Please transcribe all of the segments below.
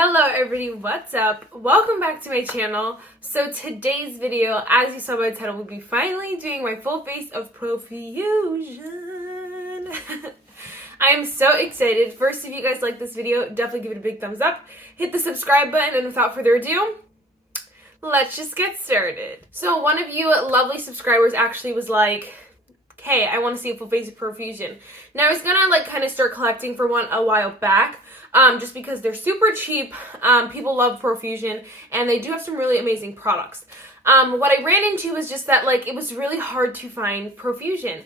Hello everybody, what's up? Welcome back to my channel. So today's video, as you saw by the title, will be finally doing my full face of Profusion. I am so excited. First, if you guys like this video, definitely give it a big thumbs up. Hit the subscribe button, and without further ado, let's just get started. So one of you lovely subscribers actually was like, hey, I want to see a full face of Profusion. Now I was gonna kind of start collecting for one a while back, just because they're super cheap. People love Profusion, and they do have some really amazing products. What I ran into was just that it was really hard to find Profusion.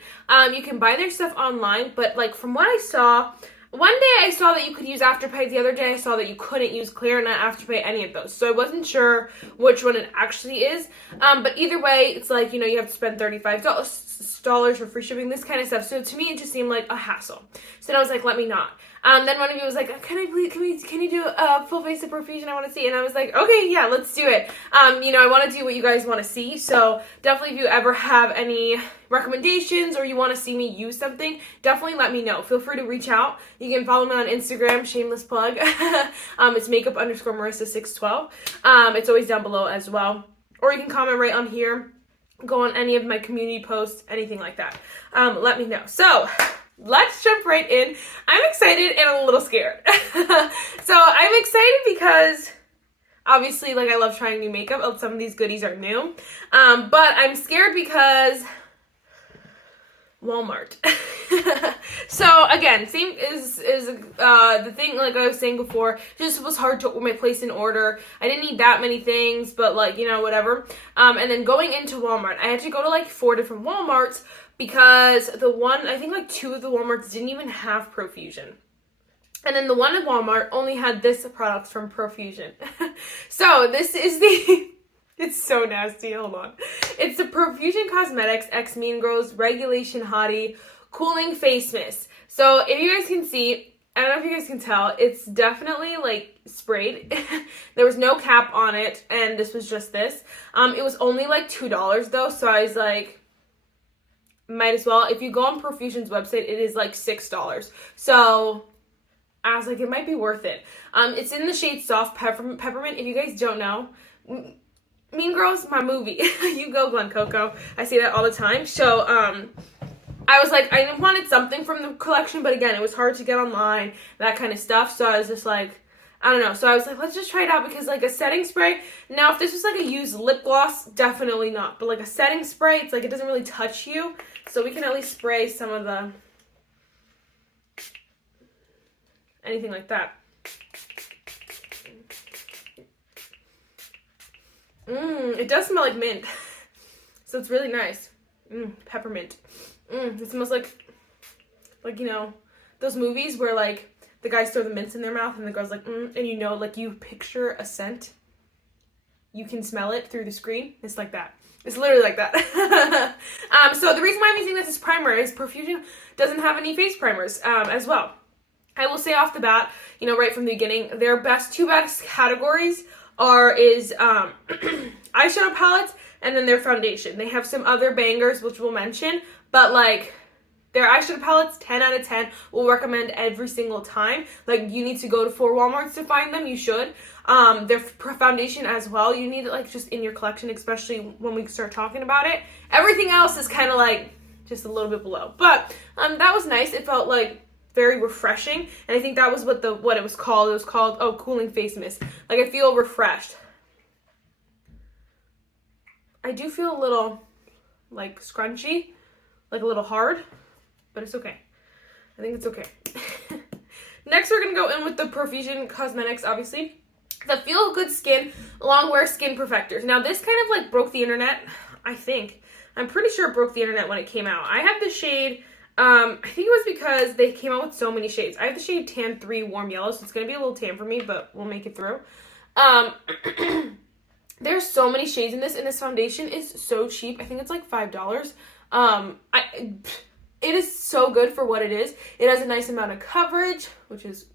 You can buy their stuff online, but from what I saw, one day I saw that you could use Afterpay, the other day I saw that you couldn't use Clear and not Afterpay, any of those. So I wasn't sure which one it actually is. But either way, it's you have to spend $35 for free shipping, this kind of stuff. So to me, it just seemed like a hassle. So then I was like, let me not. Then one of you was like, can you do a full face of Profusion? I want to see. And I was like, okay, yeah, let's do it. I want to do what you guys want to see. So definitely, if you ever have any recommendations or you want to see me use something, definitely let me know. Feel free to reach out. You can follow me on Instagram, shameless plug. It's makeup_Marissa612. It's always down below as well. Or you can comment right on here. Go on any of my community posts, anything like that. Let me know. So let's jump right in. I'm excited and a little scared. So I'm excited because obviously I love trying new makeup. Some of these goodies are new. But I'm scared because Walmart. So again, same is the thing I was saying before, just was hard to place an order. I didn't need that many things, but whatever. And then going into Walmart, I had to go to 4 different Walmarts because I think 2 of the Walmarts didn't even have Profusion. And then the one at Walmart only had this product from Profusion. So this is it's so nasty, hold on. It's the Profusion Cosmetics X Mean Girls Regulation Hottie Cooling Face Mist. So if you guys can see, I don't know if you guys can tell, it's definitely sprayed. There was no cap on it, and this was just this. It was only $2 though, so I was like, might as well. If you go on Profusion's website, it is $6. So I was like, it might be worth it. It's in the shade Soft Peppermint. If you guys don't know, Mean Girls, my movie. You go, Glen Coco. I say that all the time. So, I was like, I wanted something from the collection, but again, it was hard to get online, that kind of stuff. So I was just I don't know. So I was like, let's just try it out because a setting spray. Now, if this was a used lip gloss, definitely not. But a setting spray, it's it doesn't really touch you. So we can at least spray some of the, anything like that. It does smell like mint. So it's really nice. Peppermint. It smells like those movies where the guys throw the mints in their mouth and the girl's and you picture a scent. You can smell it through the screen. It's like that. It's literally like that. So the reason why I'm using this as primer is Profusion doesn't have any face primers as well. I will say off the bat, right from the beginning, their two best categories is eyeshadow palettes and then their foundation. They have some other bangers which we'll mention, but their eyeshadow palettes, 10 out of 10, will recommend every single time. You need to go to 4 Walmarts to find them. You should. Their foundation as well. You need it just in your collection, especially when we start talking about it. Everything else is kind of just a little bit below. But that was nice. It felt very refreshing, and I think that was what it was called. It was called Cooling Face Mist. I feel refreshed. I do feel a little scrunchy, a little hard, but it's okay. I think it's okay. Next, we're gonna go in with the Profusion Cosmetics, obviously. The Feel Good Skin Longwear Skin Perfectors. Now, this kind of broke the internet, I think. I'm pretty sure it broke the internet when it came out. I have the shade, I think it was because they came out with so many shades. I have the shade Tan 3 Warm Yellow, so it's gonna be a little tan for me, but we'll make it through. There's so many shades in this, and this foundation is so cheap. I think it's $5. It is so good for what it is. It has a nice amount of coverage, which is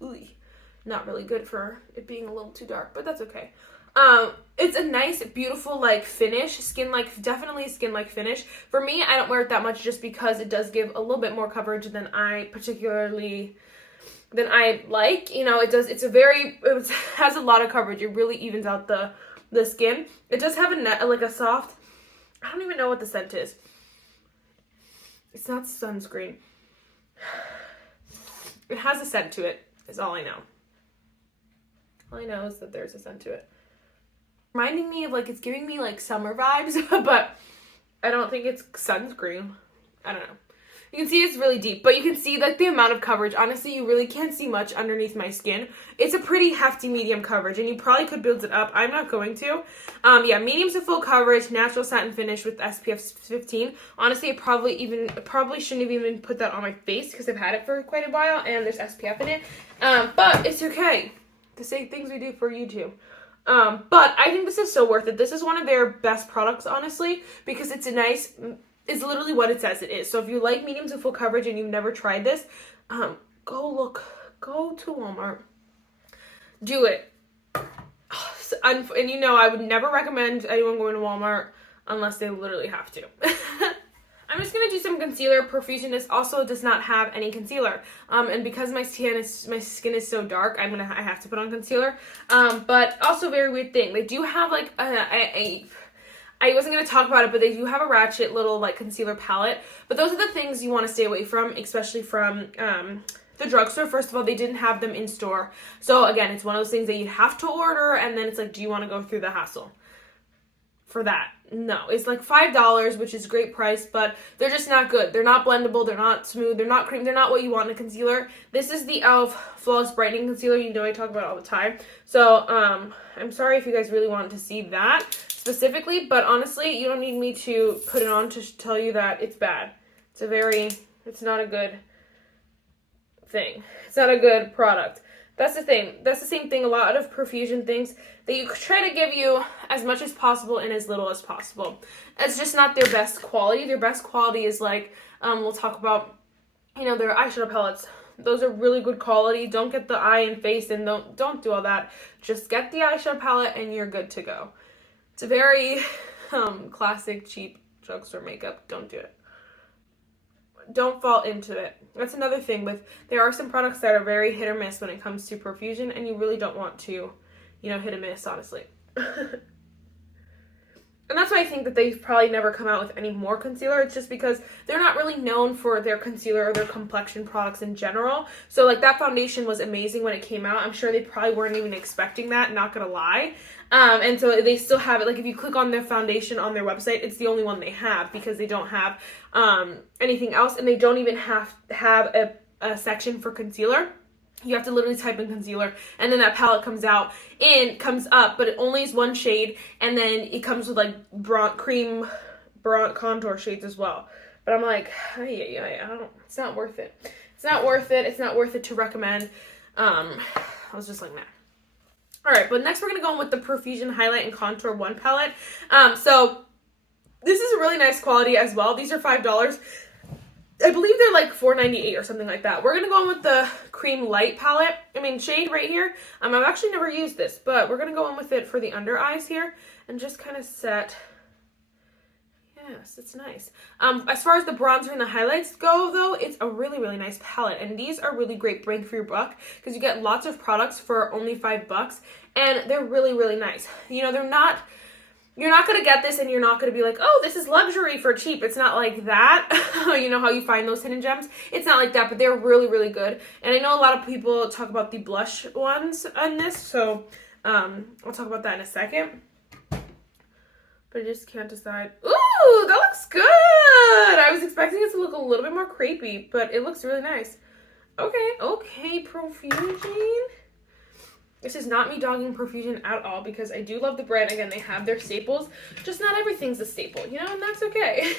not really good for it being a little too dark, but that's okay. It's a nice, beautiful, finish. Definitely a skin-like finish. For me, I don't wear it that much just because it does give a little bit more coverage than I particularly than I like. You know, it has a lot of coverage. It really evens out the skin. It does have like a soft, I don't even know what the scent is. It's not sunscreen. It has a scent to it, is all I know. All I know is that there's a scent to it. Reminding me of, like, it's giving me, like, summer vibes, but I don't think it's sunscreen. I don't know. You can see it's really deep, but you can see, like, the amount of coverage. Honestly, you really can't see much underneath my skin. It's a pretty hefty medium coverage, and you probably could build it up. I'm not going to. Yeah, medium to full coverage, natural satin finish with SPF 15. Honestly, I probably shouldn't have even put that on my face because I've had it for quite a while, and there's SPF in it. But it's okay to say things we do for YouTube. But I think this is so worth it. This is one of their best products, honestly, because it's literally what it says it is. So if you like medium to full coverage and you've never tried this, go to Walmart. Do it. And you know, I would never recommend anyone going to Walmart unless they literally have to. I'm just gonna do some concealer. Profusion also does not have any concealer, and because my skin is so dark, I have to put on concealer. But also very weird thing, they do have like I wasn't going to talk about it, but they do have a ratchet little, like, concealer palette. But those are the things you want to stay away from, especially from the drugstore. First of all, they didn't have them in store. So, again, it's one of those things that you have to order, and then it's like, do you want to go through the hassle for that? No. It's like $5, which is a great price, but they're just not good. They're not blendable. They're not smooth. They're not cream. They're not what you want in a concealer. This is the e.l.f. Flawless Brightening Concealer. You know I talk about it all the time. So, I'm sorry if you guys really wanted to see that specifically, but honestly, you don't need me to put it on to tell you that it's bad. It's not a good thing. It's not a good product. That's the thing. That's the same thing. A lot of Profusion things, they try to give you as much as possible and as little as possible. It's just not their best quality. Their best quality is like, we'll talk about, you know, their eyeshadow palettes. Those are really good quality. Don't get the eye and face, and don't do all that. Just get the eyeshadow palette and you're good to go. It's a very classic, cheap drugstore makeup. Don't do it. Don't fall into it. That's another thing there are some products that are very hit or miss when it comes to Profusion, and you really don't want to, you know, hit or miss, honestly. And that's why I think that they've probably never come out with any more concealer. It's just because they're not really known for their concealer or their complexion products in general. So, like, that foundation was amazing when it came out. I'm sure they probably weren't even expecting that, not gonna lie. And so they still have it. Like, if you click on their foundation on their website, it's the only one they have because they don't have anything else. And they don't even have a section for concealer. You have to literally type in concealer, and then that palette comes up, but it only is one shade, and then it comes with like cream contour shades as well. But I'm like, it's not worth it. It's not worth it. It's not worth it to recommend. I was just like, nah. All right, but next we're gonna go in with the Profusion Highlight and Contour 1 palette. So this is a really nice quality as well. These are $5. I believe they're like $4.98 or something like that. We're going to go in with the Cream Light palette. Shade right here. I've actually never used this, but we're going to go in with it for the under eyes here and just kind of set. Yes, it's nice. As far as the bronzer and the highlights go, though, it's a really, really nice palette. And these are really great bang for your buck because you get lots of products for only $5, and they're really, really nice. You know, you're not going to get this and you're not going to be like, oh, this is luxury for cheap. It's not like that. You know how you find those hidden gems? It's not like that, but they're really, really good. And I know a lot of people talk about the blush ones on this, so I'll talk about that in a second. But I just can't decide. Ooh, that looks good. I was expecting it to look a little bit more crepey, but it looks really nice. Okay, Profusion. This is not me dogging Profusion at all because I do love the brand. Again, they have their staples. Just not everything's a staple, you know, and that's okay.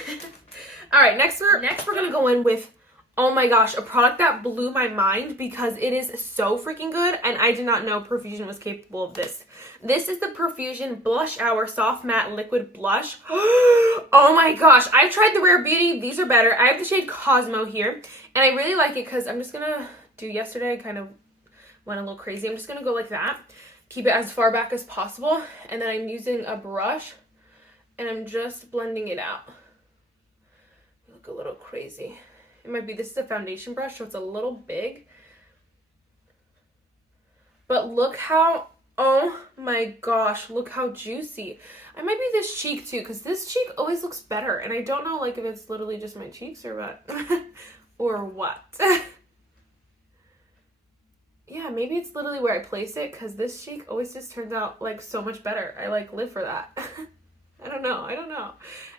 All right, next we're going to go in with, oh my gosh, a product that blew my mind because it is so freaking good, and I did not know Profusion was capable of this. This is the Profusion Blush Hour Soft Matte Liquid Blush. Oh my gosh, I've tried the Rare Beauty. These are better. I have the shade Cosmo here, and I really like it because I'm just going to do yesterday, I kind of went a little crazy. I'm just going to go like that. Keep it as far back as possible, and then I'm using a brush, and I'm just blending it out. Look a little crazy. It might be, this is a foundation brush, so it's a little big. But look how, oh my gosh, look how juicy. I might be this cheek too, because this cheek always looks better. And I don't know like if it's literally just my cheeks or what. Or what. Yeah, maybe it's literally where I place it, because this cheek always just turns out like so much better. I like live for that. I don't know.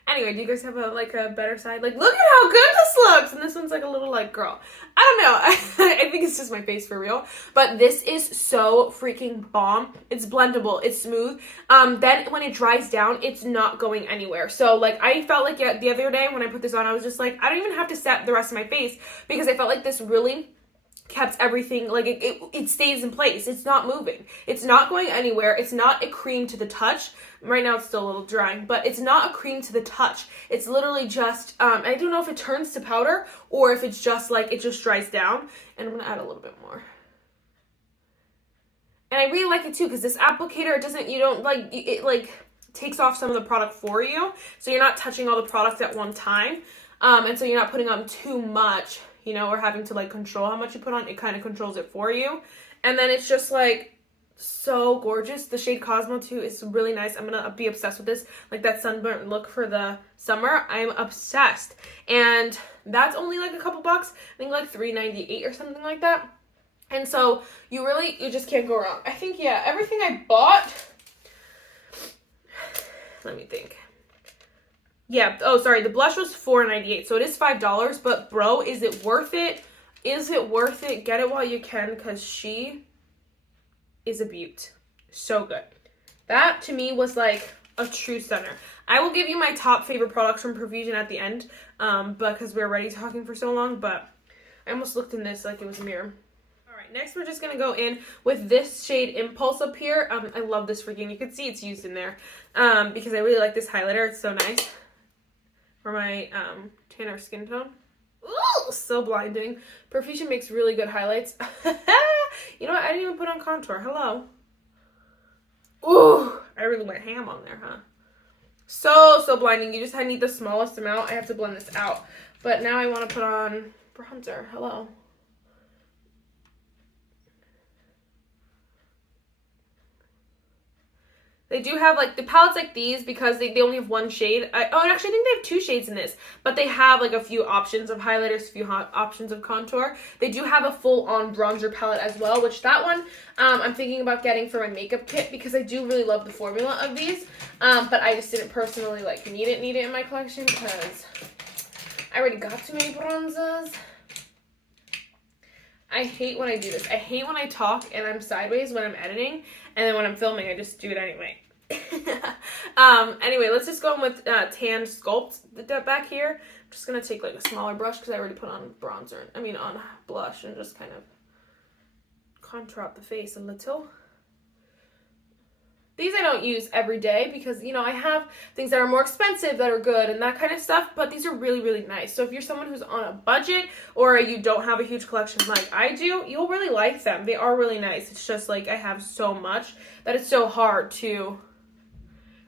Anyway, do you guys have a better side? Like, look at how good this looks! And this one's like a little like, girl. I don't know. I think it's just my face for real. But this is so freaking bomb. It's blendable. It's smooth. Then when it dries down, it's not going anywhere. So like, I felt like the other day when I put this on, I was just like, I don't even have to set the rest of my face, because I felt like this really kept everything, like it stays in place. It's not moving. It's not going anywhere. It's not a cream to the touch. Right now it's still a little drying, but it's not a cream to the touch. It's literally just, I don't know if it turns to powder or if it's just like, it just dries down. And I'm gonna add a little bit more. And I really like it too, because this applicator, it like takes off some of the product for you. So you're not touching all the product at one time. And so you're not putting on too much, you know, or having to like control how much you put on. It kind of controls it for you. And then it's just like so gorgeous. The shade Cosmo too is really nice. I'm gonna be obsessed with this, like that sunburnt look for the summer. I'm obsessed. And that's only like a couple bucks. I think like $3.98 or something like that. And so you just can't go wrong. I think, yeah, everything I bought, let me think. Yeah, oh, sorry, the blush was $4.98, so it is $5, but bro, is it worth it? Is it worth it? Get it while you can, because she is a beaut. So good. That, to me, was like a true stunner. I will give you my top favorite products from Profusion at the end, because we're already talking for so long, but I almost looked in this like it was a mirror. Alright, next we're just going to go in with this shade Impulse up here. I love this freaking, you can see it's used in there, because I really like this highlighter. It's so nice for my tanner skin tone. Ooh, so blinding. Profusion makes really good highlights. You know what? I didn't even put on contour. Hello. Ooh, I really went ham on there, huh? So blinding. You just need the smallest amount. I have to blend this out. But now I want to put on bronzer. Hello. They do have, like, the palettes like these, because they only have one shade. And actually, I think they have two shades in this. But they have, like, a few options of highlighters, a few options of contour. They do have a full-on bronzer palette as well, which that one I'm thinking about getting for my makeup kit, because I do really love the formula of these. But I just didn't personally, like, need it in my collection, because I already got too many bronzers. I hate when I do this. I hate when I talk and I'm sideways when I'm editing, and then when I'm filming, I just do it anyway. Anyway, let's just go in with Tan Sculpt back here. I'm just going to take like a smaller brush, because I already put on on blush, and just kind of contour out the face a little. These I don't use every day, because, you know, I have things that are more expensive that are good and that kind of stuff, but these are really, really nice. So if you're someone who's on a budget, or you don't have a huge collection like I do, you'll really like them. They are really nice. It's just like I have so much that it's so hard to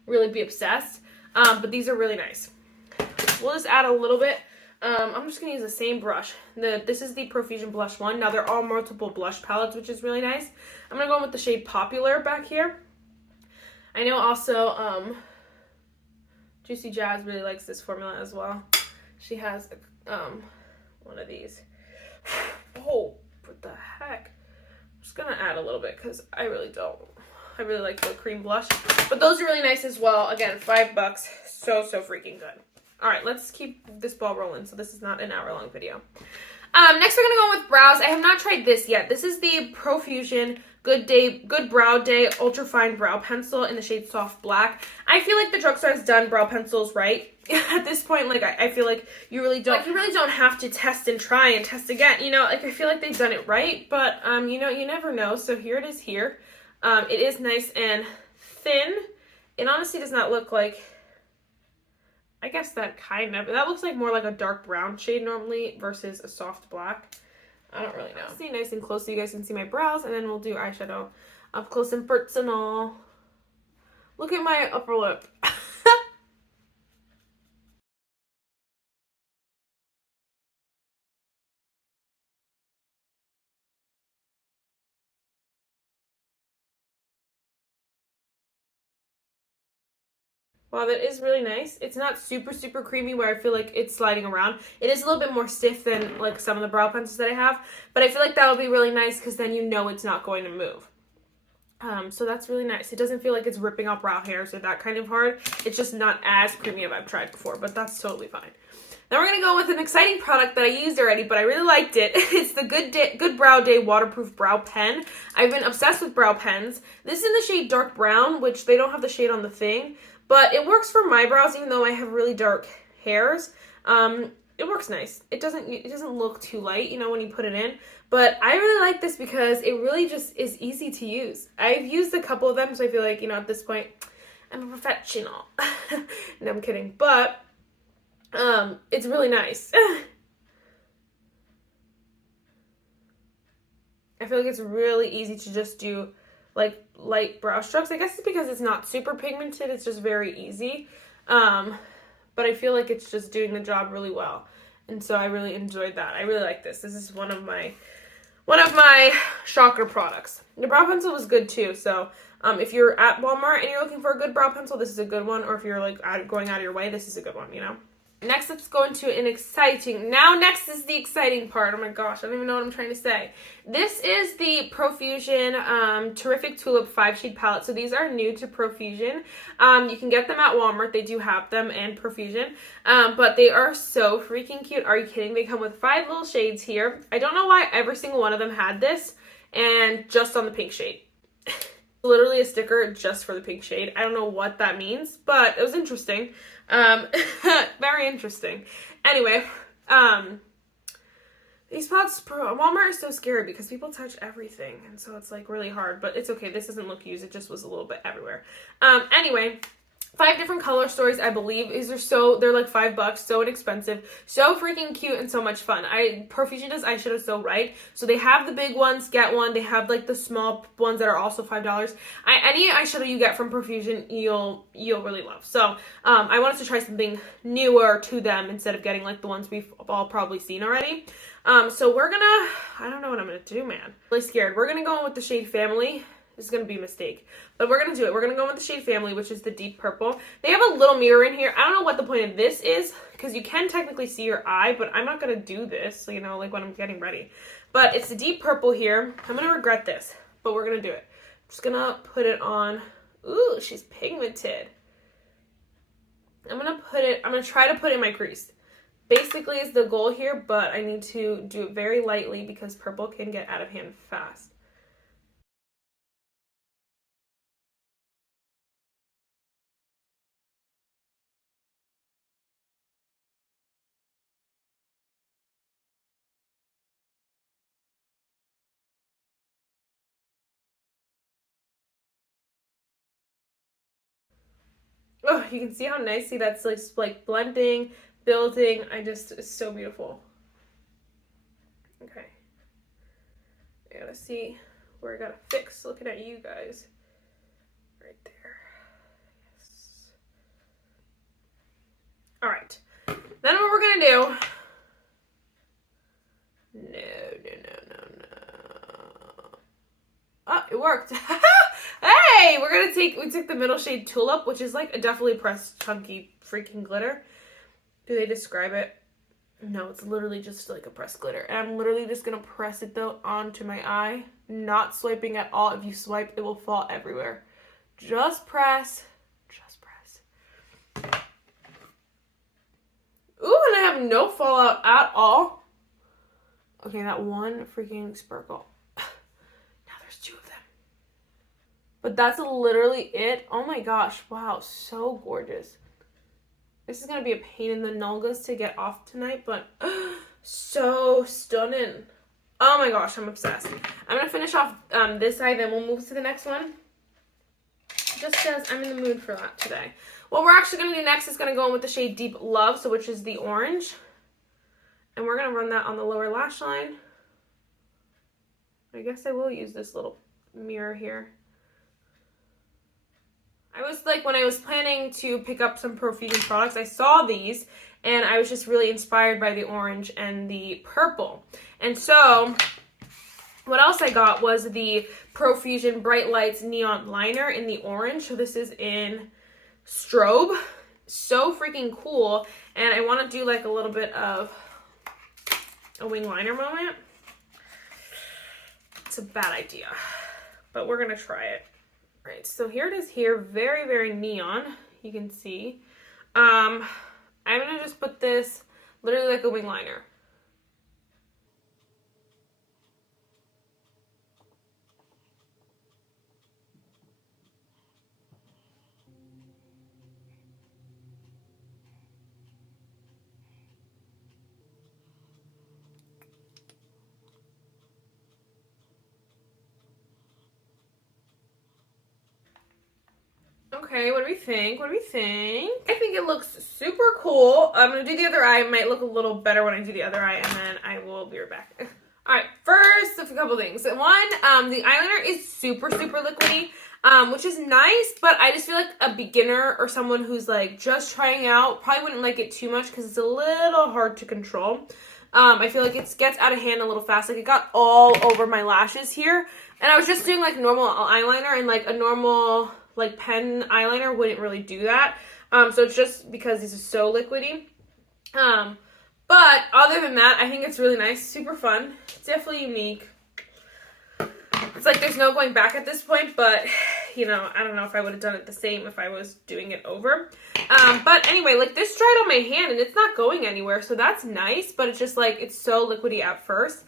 really be obsessed. But these are really nice. We'll just add a little bit. I'm just going to use the same brush. This is the Profusion Blush one. Now, they're all multiple blush palettes, which is really nice. I'm going to go in with the shade Popular back here. I know also Juicy Jazz really likes this formula as well. She has one of these. Oh, what the heck? I'm just gonna add a little bit, because I really don't. I really like the cream blush. But those are really nice as well. Again, $5. So freaking good. Alright, let's keep this ball rolling, so this is not an hour-long video. Next we're gonna go with brows. I have not tried this yet. This is the Profusion Good Brow Day Ultra Fine Brow Pencil in the shade Soft Black. I feel like the drugstore has done brow pencils right. At this point, like, I feel like you really don't have to test and try and test again. You know, like, I feel like they've done it right, but, you know, you never know. So here it is here. It is nice and thin. It honestly does not look like, I guess that looks like more like a dark brown shade normally versus a soft black. I don't really know. Stay nice and close so you guys can see my brows, and then we'll do eyeshadow up close and personal. Look at my upper lip. Wow, that is really nice. It's not super, super creamy where I feel like it's sliding around. It is a little bit more stiff than like some of the brow pencils that I have, but I feel like that would be really nice because then you know it's not going to move. So that's really nice. It doesn't feel like it's ripping out brow hairs or that kind of hard. It's just not as creamy as I've tried before, but that's totally fine. Now we're going to go with an exciting product that I used already, but I really liked it. It's the Good Brow Day Waterproof Brow Pen. I've been obsessed with brow pens. This is in the shade Dark Brown, which they don't have the shade on the thing, but it works for my brows even though I have really dark hairs. It works nice. It doesn't look too light, you know, when you put it in. But I really like this because it really just is easy to use. I've used a couple of them, so I feel like, you know, at this point, I'm a professional. No, I'm kidding. But it's really nice. I feel like it's really easy to just do like light brow strokes. I guess it's because it's not super pigmented. It's just very easy. But I feel like it's just doing the job really well. And so I really enjoyed that. I really like this. This is one of my shocker products. The brow pencil was good too. So if you're at Walmart and you're looking for a good brow pencil, this is a good one. Or if you're like going out of your way, this is a good one, you know. Next, let's go into an exciting, next is the exciting part. Oh my gosh, I don't even know what I'm trying to say. This is the Profusion Terrific Tulip 5-shade palette. So these are new to Profusion. You can get them at Walmart. They do have them and Profusion. But they are so freaking cute. Are you kidding? They come with 5 little shades here. I don't know why every single one of them had this and just on the pink shade. Literally a sticker just for the pink shade. I don't know what that means, but it was interesting. Very interesting. Anyway, these pots from Walmart are so scary because people touch everything, and so it's like really hard, but it's okay. This doesn't look used. It just was a little bit everywhere. Anyway, 5 different color stories, I believe. They're like $5, so inexpensive, so freaking cute and so much fun. Profusion does eyeshadow so right. So they have the big ones, get one. They have like the small ones that are also $5. Any eyeshadow you get from Profusion, you'll really love. So I wanted to try something newer to them instead of getting like the ones we've all probably seen already. So I don't know what I'm gonna do, man. I'm really scared. We're gonna go in with the shade Family. This is going to be a mistake, but we're going to do it. We're going to go with the shade Family, which is the deep purple. They have a little mirror in here. I don't know what the point of this is because you can technically see your eye, but I'm not going to do this, you know, like when I'm getting ready. But it's the deep purple here. I'm going to regret this, but we're going to do it. I'm just going to put it on. Ooh, she's pigmented. I'm going to try to put it in my crease. Basically is the goal here, but I need to do it very lightly because purple can get out of hand fast. Oh, you can see how nicely that's like blending, building. It's so beautiful. Okay. I gotta see where I gotta fix. Looking at you guys. Right there. Yes. All right. Then what we're gonna do. No. Oh, it worked. Hey, we took the middle shade Tulip, which is like a definitely pressed chunky freaking glitter. Do they describe it? No, it's literally just like a pressed glitter. And I'm literally just gonna press it though onto my eye. Not swiping at all. If you swipe, it will fall everywhere. Just press. Ooh, and I have no fallout at all. Okay, that one freaking sparkle. Now there's 2 of them. But that's literally it. Oh my gosh. Wow. So gorgeous. This is going to be a pain in the nalgas to get off tonight, but so stunning. Oh my gosh. I'm obsessed. I'm going to finish off this side, then we'll move to the next one. Just because I'm in the mood for that today. What we're actually going to do next is going to go in with the shade Deep Love, which is the orange. And we're going to run that on the lower lash line. I guess I will use this little mirror here. When I was planning to pick up some Profusion products, I saw these and I was just really inspired by the orange and the purple. And so what else I got was the Profusion Bright Lights Neon Liner in the orange. So this is in Strobe. So freaking cool. And I want to do like a little bit of a wing liner moment. It's a bad idea, but we're going to try it. All right, so here it is here. Very, very neon. You can see. I'm going to just put this literally like a wing liner. Okay, what do we think? What do we think? I think it looks super cool. I'm going to do the other eye. It might look a little better when I do the other eye, and then I will be right back. All right, first, a couple things. One, the eyeliner is super, super liquidy, which is nice, but I just feel like a beginner or someone who's like just trying out probably wouldn't like it too much because it's a little hard to control. I feel like it gets out of hand a little fast. Like it got all over my lashes here, and I was just doing like normal eyeliner, and like a normal like pen eyeliner wouldn't really do that. So it's just because these are so liquidy. But other than that, I think it's really nice, super fun. It's definitely unique. It's like there's no going back at this point, but you know, I don't know if I would have done it the same if I was doing it over. But anyway, like this dried on my hand and it's not going anywhere, so that's nice, but it's just like it's so liquidy at first.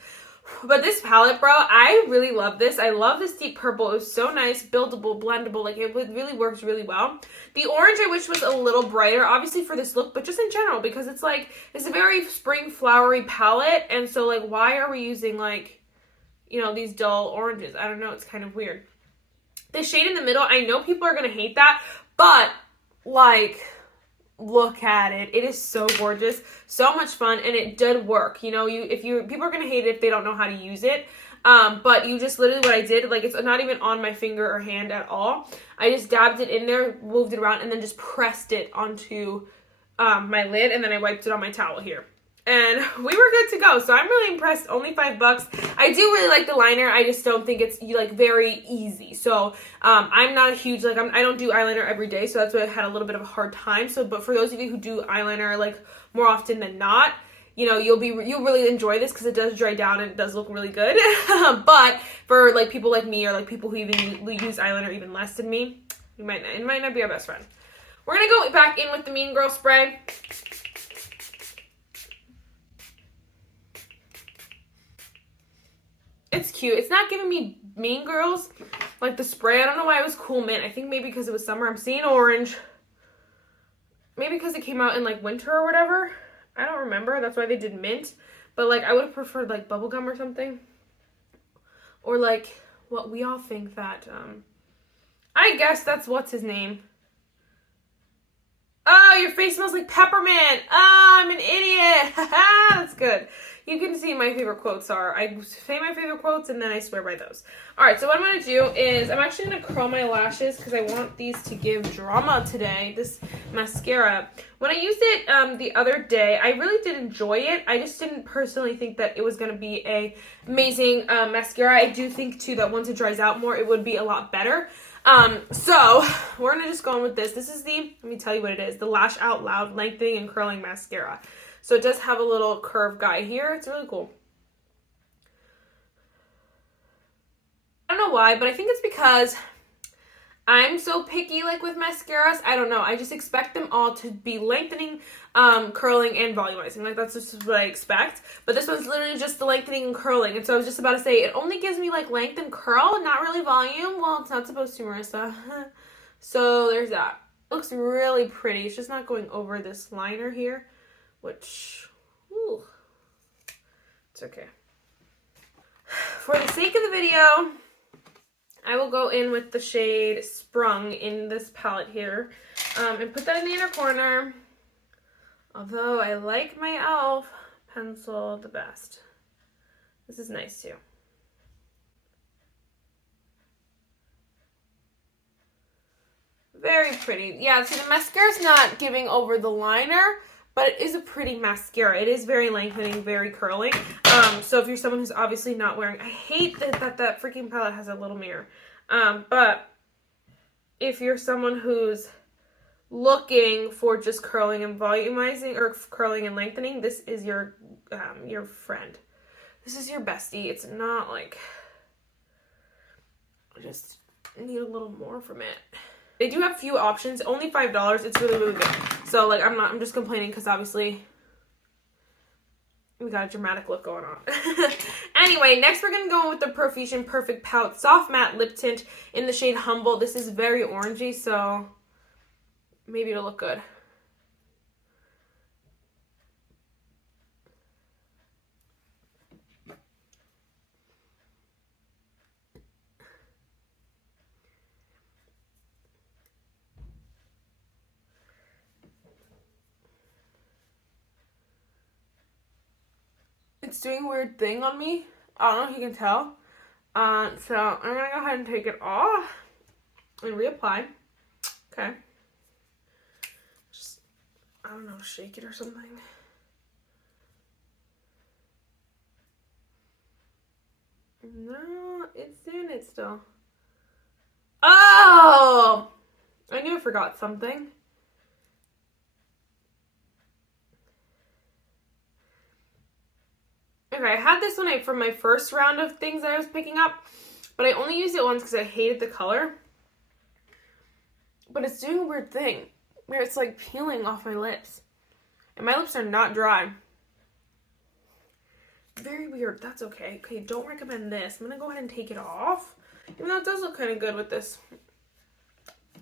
But this palette, bro, I really love this. I love this deep purple. It was so nice, buildable, blendable. Like, it really works really well. The orange, I wish was a little brighter, obviously for this look, but just in general, because it's like, it's a very spring flowery palette. And so, like, why are we using, like, you know, these dull oranges? I don't know. It's kind of weird. The shade in the middle, I know people are going to hate that, but, like, look at it. It is so gorgeous, so much fun, and it did work. You know, people are gonna hate it if they don't know how to use it, but you just literally, what I did, like, it's not even on my finger or hand at all. I just dabbed it in there, moved it around, and then just pressed it onto my lid, and then I wiped it on my towel here. And we were good to go. So I'm really impressed. Only $5. I do really like the liner. I just don't think it's like very easy. So I'm not a huge, like, I don't do eyeliner every day. So that's why I had a little bit of a hard time. So, but for those of you who do eyeliner like more often than not, you know, you'll really enjoy this because it does dry down and it does look really good. But for like people like me or like people who even use eyeliner even less than me, it might not be our best friend. We're going to go back in with the Mean Girl spray. It's cute. It's not giving me Mean Girls like the spray. I don't know why it was Cool Mint. I think maybe because it was summer. I'm seeing orange. Maybe because it came out in like winter or whatever. I don't remember. That's why they did mint. But like I would have preferred like bubblegum or something. Or like what we all think that I guess that's what's his name. Oh, your face smells like peppermint. Oh, I'm an idiot. That's good. You can see my favorite quotes are. I say my favorite quotes and then I swear by those. All right, so what I'm going to do is I'm actually going to curl my lashes because I want these to give drama today, this mascara. When I used it the other day, I really did enjoy it. I just didn't personally think that it was going to be a amazing mascara. I do think, too, that once it dries out more, it would be a lot better. So we're going to just go in with this. This is let me tell you what it is, the Lash Out Loud Lengthening and Curling Mascara. So it does have a little curved guy here. It's really cool. I don't know why, but I think it's because I'm so picky, like, with mascaras. I don't know. I just expect them all to be lengthening, curling, and volumizing. Like, that's just what I expect. But this one's literally just the lengthening and curling. And so I was just about to say, it only gives me, like, length and curl, not really volume. Well, it's not supposed to, Marissa. So there's that. It looks really pretty. It's just not going over this liner here, which, ooh, it's okay. For the sake of the video, I will go in with the shade Sprung in this palette here, and put that in the inner corner, although I like my e.l.f. pencil the best. This is nice too. Very pretty. Yeah, see, the mascara's not giving over the liner, but it is a pretty mascara. It is very lengthening, very curling. So if you're someone who's obviously not wearing, I hate that freaking palette has a little mirror. But if you're someone who's looking for just curling and volumizing, or curling and lengthening, this is your friend. This is your bestie. It's not like, I just need a little more from it. They do have few options, only $5. It's really, really good. So like, I'm just complaining because obviously we got a dramatic look going on. Anyway, next we're going to go with the Profusion Perfect Pout Soft Matte Lip Tint in the shade Humble. This is very orangey, so maybe it'll look good. It's doing a weird thing on me. I don't know if you can tell. So I'm gonna go ahead and take it off and reapply. Okay. Just, I don't know, shake it or something. No, it's doing it still. Oh! I knew I forgot something. Okay, I had this one from my first round of things that I was picking up, but I only used it once because I hated the color. But it's doing a weird thing where it's like peeling off my lips. And my lips are not dry. Very weird. That's okay. Okay, don't recommend this. I'm going to go ahead and take it off. Even though it does look kind of good with this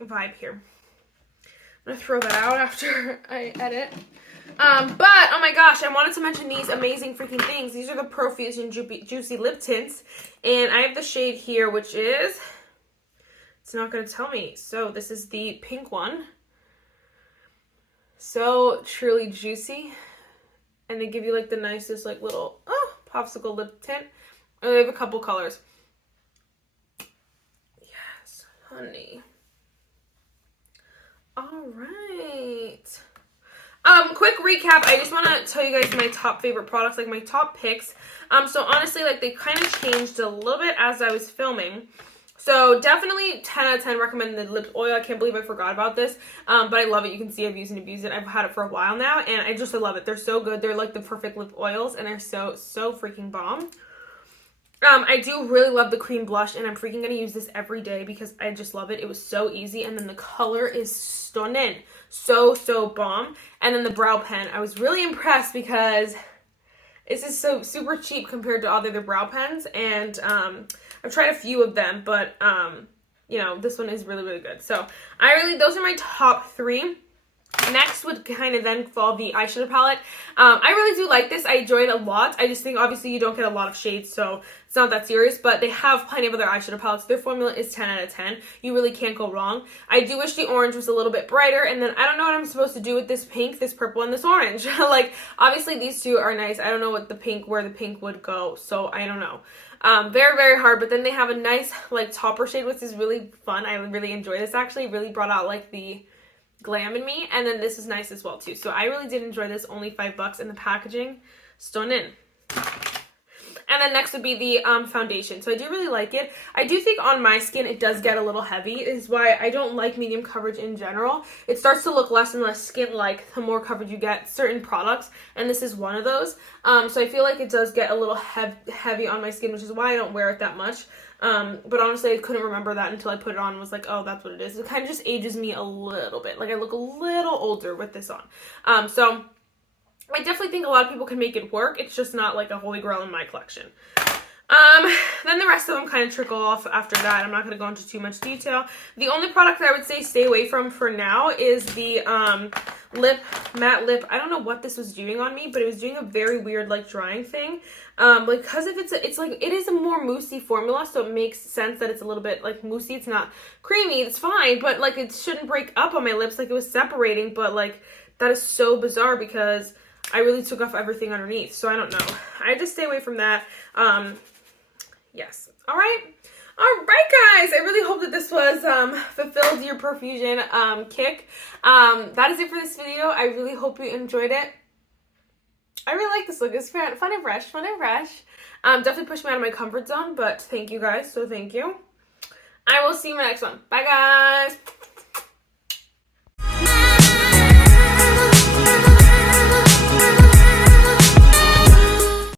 vibe here. I'm going to throw that out after I edit. But, oh my gosh, I wanted to mention these amazing freaking things. These are the Profusion Juicy Lip Tints. And I have the shade here, which is, it's not going to tell me. So this is the pink one. So truly juicy. And they give you like the nicest like little popsicle lip tint. And they have a couple colors. Yes, honey. All right. Quick recap. I just want to tell you guys my top favorite products, like my top picks. So honestly, like they kind of changed a little bit as I was filming. So definitely 10 out of 10 recommend the lip oil. I can't believe I forgot about this. But I love it. You can see I've used and abused it. I've had it for a while now and I love it. They're so good. They're like the perfect lip oils and they're so freaking bomb. I do really love the cream blush and I'm freaking gonna use this every day because I just love it. It was so easy and then the color is stunning. So bomb. And then the brow pen, I was really impressed because this is so super cheap compared to other brow pens and I've tried a few of them, but you know, this one is really good. So those are my top 3. Next would kind of then fall the eyeshadow palette. I really do like this. I enjoy it a lot. I just think obviously you don't get a lot of shades, so it's not that serious, but they have plenty of other eyeshadow palettes. Their formula is 10 out of 10. You really can't go wrong. I do wish the orange was a little bit brighter, and then I don't know what I'm supposed to do with this pink, this purple, and this orange. Like, obviously these two are nice. I don't know where the pink would go, so I don't know. Very hard, but then they have a nice, like, topper shade, which is really fun. I really enjoy this, actually. It really brought out, like, the glam in me, and then this is nice as well too. So I really did enjoy this. Only $5, and the packaging stunning. And then next would be the foundation. So I do really like it. I do think on my skin it does get a little heavy. Is why I don't like medium coverage in general. It starts to look less and less skin-like the more coverage you get certain products, and this is one of those. So I feel like it does get a little heavy on my skin, which is why I don't wear it that much. But honestly, I couldn't remember that until I put it on and was like, oh, that's what it is. It kind of just ages me a little bit. Like, I look a little older with this on. So I definitely think a lot of people can make it work. It's just not like a holy grail in my collection. Then the rest of them kind of trickle off after that. I'm not going to go into too much detail. The only product that I would say stay away from for now is the matte lip. I don't know what this was doing on me, but it was doing a very weird like drying thing. Because if it's like, it is a more moussey formula, so it makes sense that it's a little bit like moussey. It's not creamy, it's fine, but like it shouldn't break up on my lips like it was separating, but like that is so bizarre because I really took off everything underneath, so I don't know. I just stay away from that. Yes. All right, guys. I really hope that this was fulfilled your Profusion kick. That is it for this video. I really hope you enjoyed it. I really like this look. It's fun and fresh. Definitely pushed me out of my comfort zone, but thank you guys. So thank you. I will see you in my next one. Bye, guys.